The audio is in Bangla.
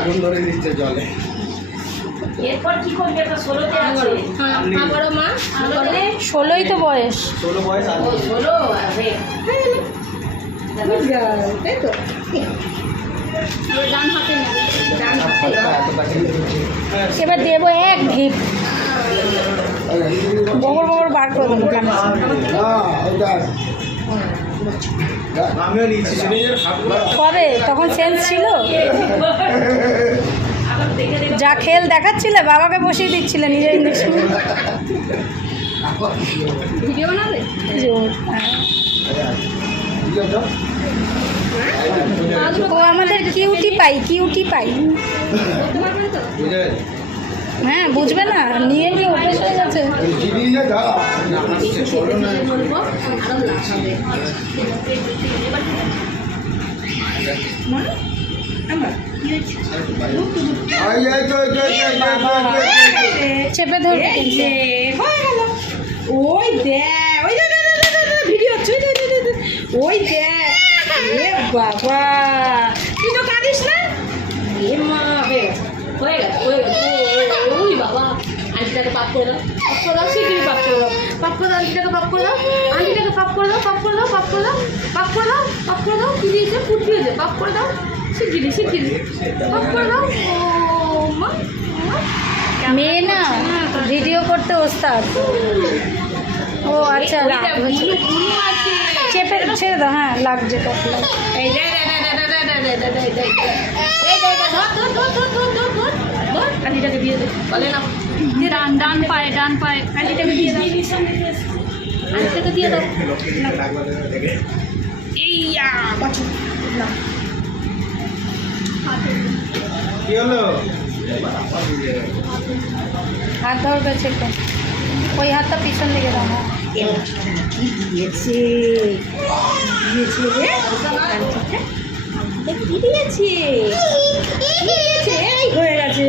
আগুন ধরে দিচ্ছে জলে। এরপর কি করবে? 16ই তো বয়স। 16 বয়স আছে। 16 আছে। তাই তো। এবার দেবো এক ঢিপ গোবর গোবর বার করে দেবো। কবে তখন সেন্স ছিল? যা খেল দেখাচ্ছিলে বাবাকে বসিয়ে দিচ্ছিলে নিজের ইঞ্জেকশন। ও আমাদের কিউটি পাই। হ্যাঁ বুঝবে না, নিয়ে অভ্যেস হয়ে গেছে। চেপে ধরে ওই দেখ, ভিডিও হচ্ছে, ওই দেখ বাবা, তুই তো কাঁদিস না? হয়ে গেছে। ওই বাবা, আন্টিটাকে পাপ করে দাও, শিগগিরি পাপ করে দাও, আন্টিটাকে পাপ করে দাও, পাপ করে দাও। কি দিয়েছে? ফুট দিয়েছে, পাপ করে দাও, শিগগিরি পাপ করে দাও। ও মা, মেয়ে না ভিডিও করতে ওস্তাদ। ও আচ্ছা, চেপে ছেড়ে দাও। হ্যাঁ লাগছে তো। এই আন্টিটাকে দিয়ে দে, বলে না ডান পায়ে আন্টিটাকে দিয়ে দাও, আন্টিটাকে দিয়ে দাও। এই কি হলো? হাত ধরবে, চেপে ওই হাতটা পিছন দিকে দাও। কি দিয়েছে রে? কি দিয়েছে? এই হয়ে গেছে।